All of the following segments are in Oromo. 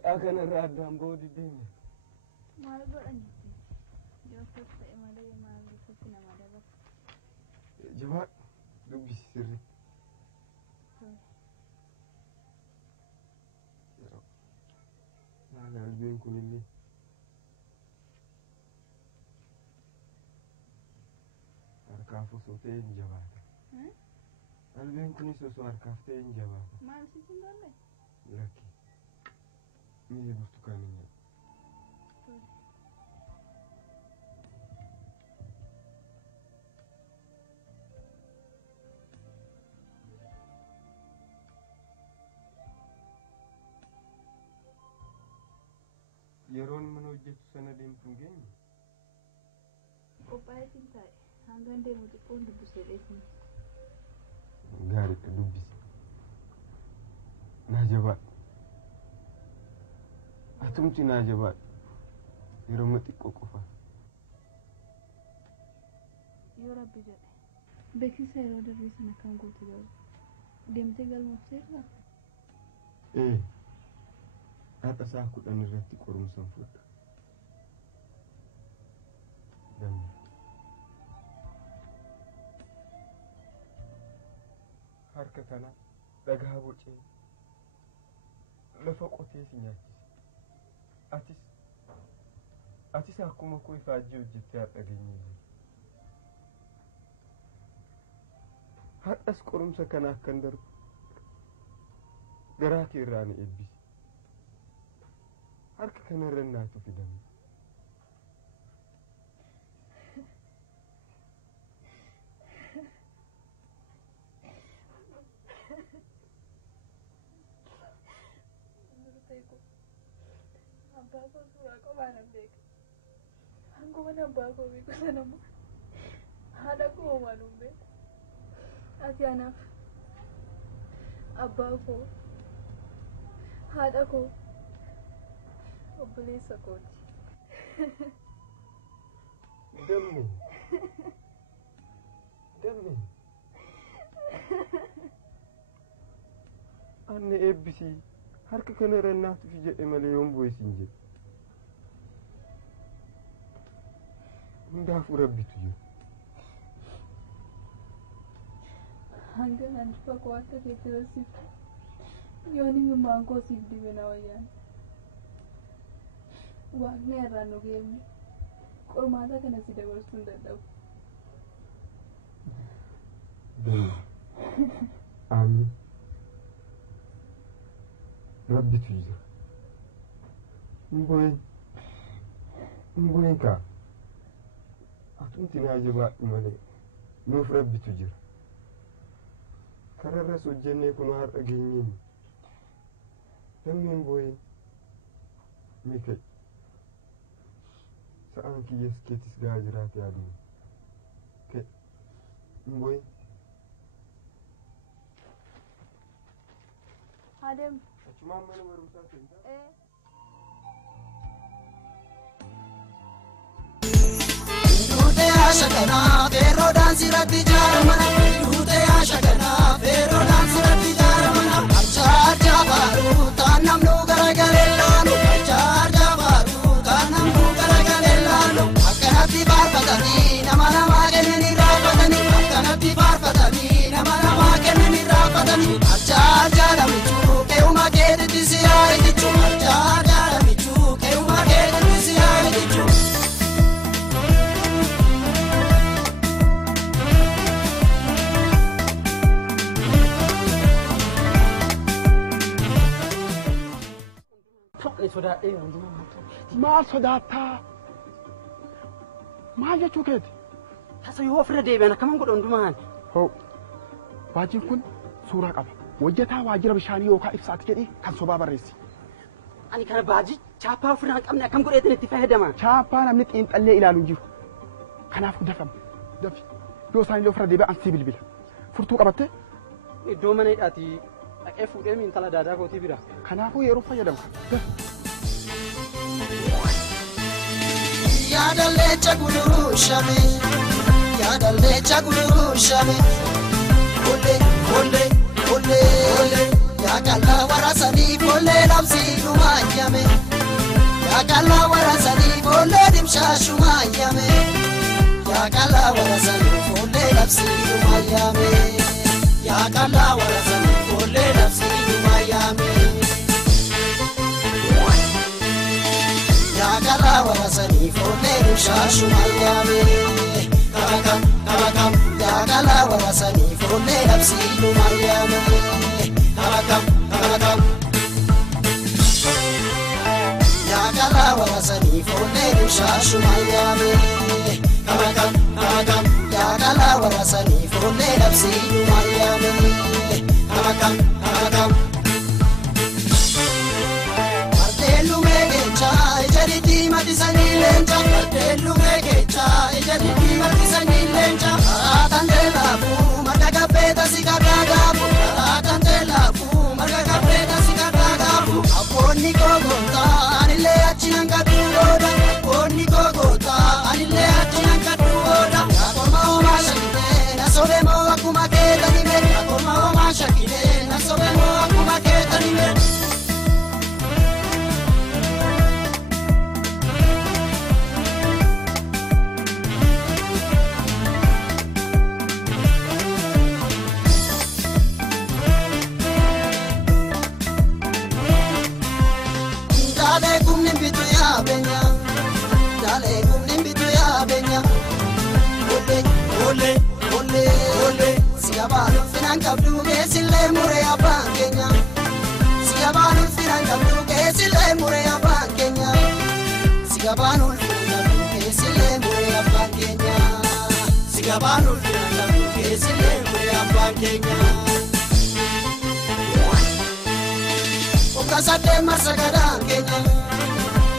akan radam bodi dini. Mal berani. Jawab saya malah yang mal itu sih nama dia. Jawab, lu bisa sendiri. Nah, album kunili. Arkafu sote jawab. Album kuni soso arkafte jawab. Mal sih sendiri. Laki. Ini burtukannya. Yeroon mana hojjetu sana deemtuun geenye? Qophaa'eetiin taa'e hangaan deemu xiqqoon dubbisee dheesine. Gaariidha dubbisi. Naa jabaadhu. Atumti naa jabaadhu. Yeroo xiqqoo qofa. Yoo Rabbi jedhe. Beeksisa yeroo darbii sana kan goote garuu deemtee galmoofteerraa? Haadha isaa 10 irratti qorumsan fudha. Dammi. Harka kana dhagaa bocee lafa qotee si nyaachise. Atis akkuma koo ifaajjii hojjettee har'a geenye. Haadhas qorumsa kana akkan darbu garaa kee irraa ni eebbisi. Harka kana irra naatu fidame. Abba ko suura qobaan beeka. Hanguma abbaa koo beeku sanammoo haadha koo waanuun beeka. Ati anaaf abbaa koo haadha koo obboleessa kooti. Dammi. Anne eebbisii harka kana irra naatu fi jedhe malee yoon bu'eesin jedhe. Hundaafuu rabbitu jiru. Hanga nan fagoo akka keetti barsiiftu yoon hiyyummaan koo siif dibe na wayyaan. Waaqni irraan nu geemu qormaata kana si dabarsuu hin dadhabu. Amiin. Rabbitu jira. Mboyin kaa. Atumti naa jabaadhu malee nuuf rabbitu jira. Kararras hojjennee kun har'a geenyeen. Namni mboyin miikay. Sa'aan kiyyas keetis gaa jiraate aduun. Mboyin. Adem. Achumaan mana barumsaa ta'e. Duute ashakana ferro dansi ratti jaramana. Duute ashakana ferro dansi ratti jaramana. Charja baru tanam nu garagalelanu. Charja baru tanam nu garagalelanu. Akkanatti barbatani nama nama kennani raafatani. Akkanatti barbatani nama nama kennani raafatani. Charja namichu keuma keetti siyaa itichu. Charja namichu keuma keetti siyaa itichu. Maal sodaattaa? Maal jechuu keeti? Tasa yoo ofirra deebi'an akkamiin godha hundumaan? Hoo, waajiin kun suuraa qaba. Hojjetaa waajjira bishaanii yookaan ibsaati jedhii kan sobaa barreessi. Ani kana baajii chaappaa ofirraa hin qabne akkam godheetiin itti fayyadama? Chaappaa namni xiinxallee ilaalu hin jiru. Kanaafuu dafi. Yoo isaan illee ofirra deebi'an sii bilbila. Furtuu qabattee? Iddoo mana hidhaati dhaqee fuudhee intala daadaa kootii bira. Kanaafuu yeroo fayyadamu. Yaadalee chaguluu shame, yaadalee chaguluu shame. Ole, yaakala warasanii ole lamsi dhumaa Sakaallaa warasanii ijoollee dimshaashuma yaame Sakaallaa warasanii ijoollee labsiidhuma yaame Sakaallaa warasanii ijoollee labsiidhuma yaame Sakaallaa warasanii ijoollee dimshaashuma yaame Kabakam Sakaallaa warasanii ijoollee labsiidhuma yaame Kabakam Sakaallaa warasanii ijoollee dimshaashuma yaame Kabakam Sakaallaa warasanii ijoollee labsiidhuma yaame Kabakam Ardeellu meeqeechaa ijariitti maddisanii leenca Ardeellu meeqeechaa ijariitti maddisanii leenca Karaataan teelaafuu marga gabbeeta si karraa gaafu Karaataan teelaafuu marga gabbeeta si karraa gaafu Abboonni gogotaa anillee achi nan kadhu booda Abboonni gogotaa anillee achi nan kadhu booda Yaaqorma homaa shakkitee na sobe moo akkuma keetanime Yaaqorma homaa shakkitee na sobe moo akkuma keetanime Siyabaanu finan kabdu keessilee muree abbaan keenya Siyabaanu finan kabdu keessilee muree abbaan keenya Siyabaanu finan kabdu keessilee muree abbaan keenya Siyabaanu finan kabdu keessilee muree abbaan keenya Oka sadee marsa gadaan keenya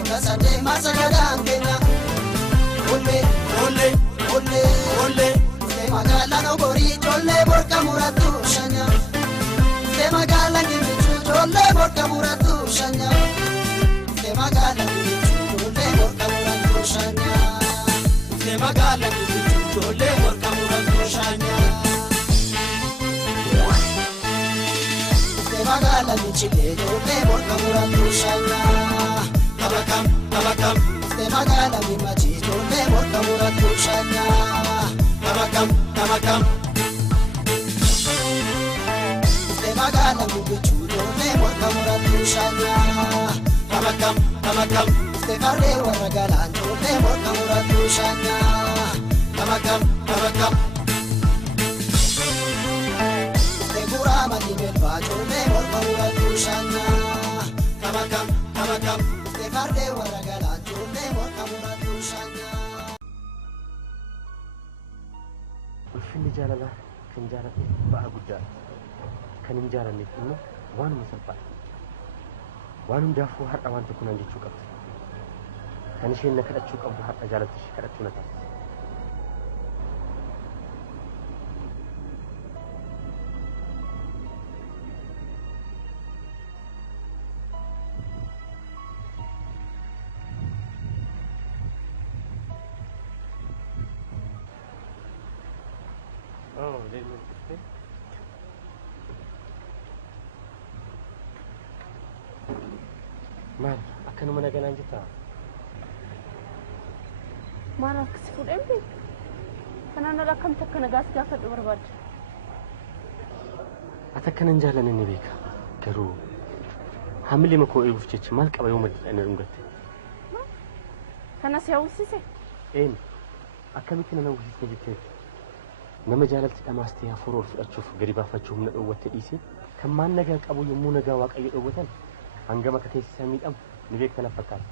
Oka sadee marsa gadaan keenya Olle Magaalaan oborii ijoollee borka muratu shanya magaalaan gimichu ijoollee borka muratu shanya magaalaan gimichu ijoollee borka muratu shanya magaalaan gimichu ijoollee borka muratu shanya magaalaan michilee ijoollee borka muratu shanya kabakam magaalaan mimachi ijoollee borka muratu shanya Kabakam Magaalaan gubbichuu ijoollee morka muratu shanya Kabakam Farree warra galaan ijoollee morka muratu shanya Kabakam Guraa malii melbaa ijoollee morka muratu shanya Kabakam Farree warra galaan ijoollee morka muratu shanya Ulfinni jaalalaa kan jaalate ba'a guddaadha. Kan hin jaalanneef immoo waanuma salphaadha. Waan hundaafuu har'a waan tokko naan jechuu qabdi. Kan isheen na kadhachuu qabdu har'a jaalatti ishee kadhachuu na taasisa. Maal akkanuma naganaan jirtaa? Maal akkasi fuudheen beeku? Kanaan ala akkamitti akka nagaas gaafadhu barbaadde? Ati akkanan jaallan inni beeka. Garuu hamilee makoo eeguuf jecha maal qaba yoo madda inni dhungatte? Kanas yaa hawwisiise? Akkamitti nama hawwisiisne jetteeti? Nama jaalalti dhamaas ta'ee hafuura ol fudhachuuf gadi baafachuu humna dhoowwatte dhiisee kan maan nagaa qabu yommuu nagaa waaqayyo dhoowwatan hangama akka teessisaa miidhamu ni beektan fakkaata.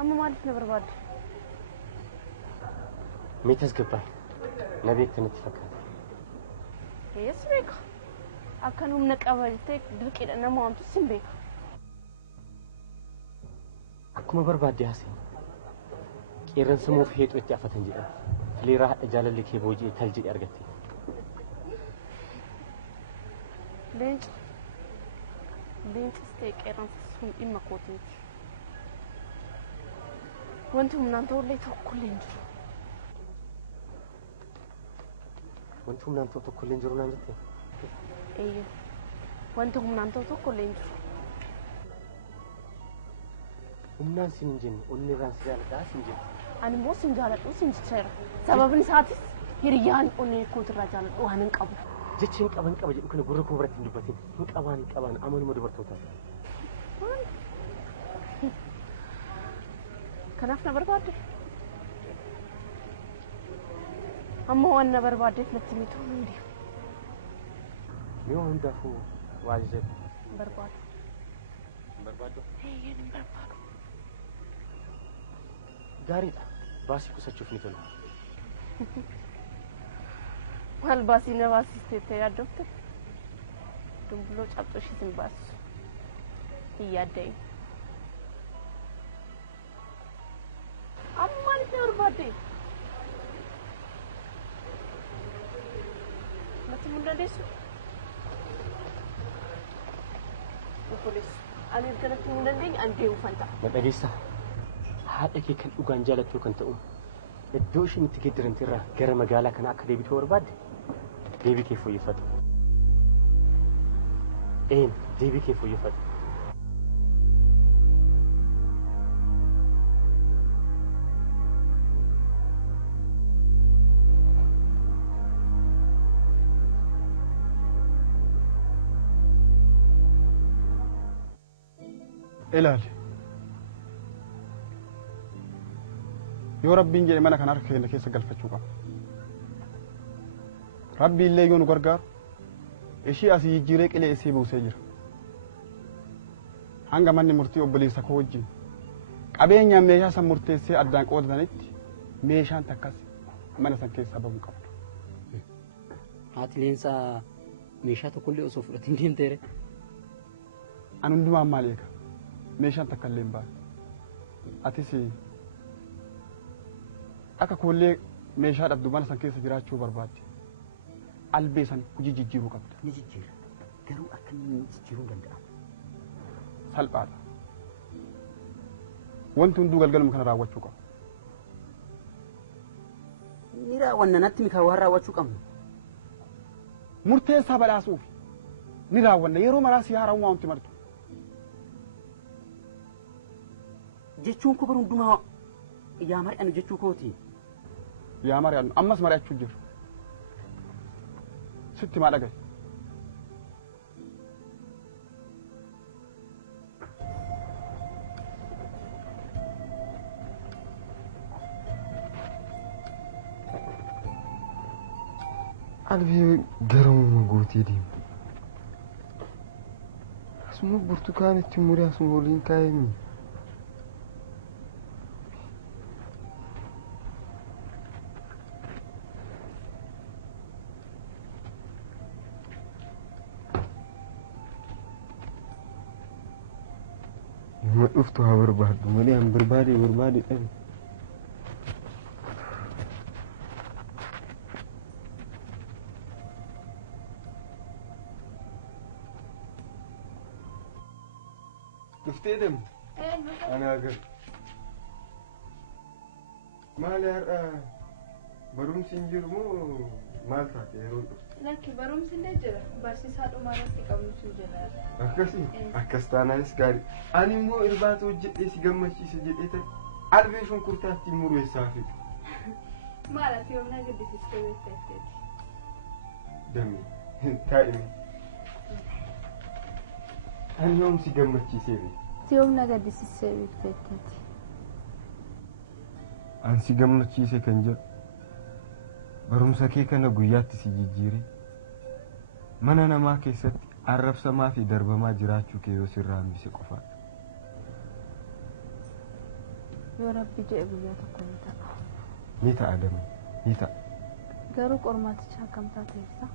Amma maaliif na barbaadde? Meetas gabbaay na beektanitti fakkaata. Yes beeka. Akka humna qaba jettee dirqiidha nama waamtu sin beeka. Akkuma barbaadde haasee qeerransa moof heexoo itti afatan jedhan fileeraa hadha jaalalli kee boojii tal jedhe argatte. Leencis ta'e qeerransa sun dhimma kootiiti. Wanti humnaan ta'ullee tokkollee hin jiru. Wanti humnaan ta'u tokkollee hin jiru naan jettee? Wanti humnaan ta'u tokkollee hin jiru. humnaan sin hin jenne onni irraan si jaaladhaa sin jenne. Ani immoo sin jaaladhu sin jecheera. Sababni isaatis hiriyyaan onni kootirraa jaaladhu waan hin qabu. Jecha hin qaban qaba jedhu kana gurra koo biratti hin dubbatin. Hin qaban amanuma dubartootaa. Kanaaf na barbaadde. Amma waan na barbaaddeef natti mitu hundi. Yoo hundaafuu waa jedhu. Barbaadu. Barbaadu. Hin barbaadu. Gaariidha. Baasii kusachuuf ni tola. Maal baasii na baasistee yaaddofte? Dumbuloo cabxoo ishii sin baasu. Hin yaadda'in. Amma maaliif na barbaadde? Natti mun dandeessu? Obboleessu. Ani erganatti mun dandeenye an deemu fanta. Na dhageessaa. Haadha kee kan dhugaan jaalattu kan ta'u iddoo isheen itti geeddaramte irraa gara magaalaa kana akka deebitu barbaadde deebii kee fooyyeffatu. Deebii kee fooyyeffatu. ilaali yoo rabbiin jedhe mana kana harka keenya keessa galfachuu qaba rabbi illee yoo nu gargaaru ishii asii jijjiiree qilee isii buusee jira hanga manni murtii obboleessa koo wajjin qabeenyaan meeshaa san murteessee addaan qoodatanitti meeshaan takkas mana san keessaa bahuu qabdu. Haati leensaa meeshaa tokkollee osoo fudhatiin deemteere. An hundumaan maal eega meeshaan takka illee hin baane atis akka koollee meeshaa dhabdu mana san keessa jiraachuu barbaadde albee san hojii jijjiiruu qabda. Ni jijjiira garuu akkamiin jijjiiruu danda'ama? Salphaadha. Wanti hunduu galgaluma kana raawwachuu qaba. Ni raawwanna natti mikaa waan raawwachuu qabnu. Murteessaa badhaasuuf ni raawwanna yeroo maraa si haaramu wanti martu. Jechuun ko barun hundumaa yaa mari'annu jechuu kooti. Yaa mari'annu ammas mari'achuu jiru. Sitti maa dhagaye? Albee garamuma gootee deema. Asuma burtukaanitti murii asuma waliin kaa'emi. Nama dhuftu haa barbaaddu malee an barbaade dhabe. Duftee deemu. Ana agar. Maali har'a barumsi hin jiru moo maal taate yeroo dhufte? Lakki barumsi illee jira. Barsiisaa dhumaa irratti qabnutu jira. Akkasii akkas taanaanis gaarii. Ani immoo irbaata hojjedhee si gammachiise jedhee ta'e albee shunkurtaatti mureessaa fide. Maal ati yoomna gaddisiistee beekteetti? Damee taa'ime. Ani yoom si gammachiisee beekte? Yoomna gaddisiistee beekteetti. An si gammachiise kan jedhu barumsa kee kana guyyaatti si jijjiire mana namaa keessatti arrabsamaa fi darbamaa jiraachuu kee yoo sirraa hambise qofaadha. Yoo rabbi jedhe guyyaa tokko ni ta'a. Ni ta'a damee ni ta'a. Garuu qormaaticha akkam taate ibsa?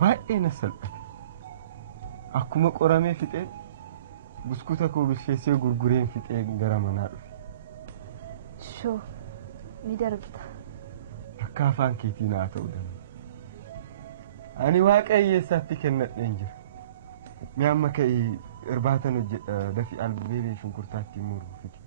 Baay'ee na salphate. Akkuma qoramee fixee buskuta koo bilcheessee gurgureen fixee gara manaa dhufe. Shoo ni darbita. Akka afaan keetiin haa ta'u damee. Ani waaqayyeessaatti kennadheen jira. Mi amma ka'ii irbaatan hojjedha dafii albee shunkurtaatti muruu fide.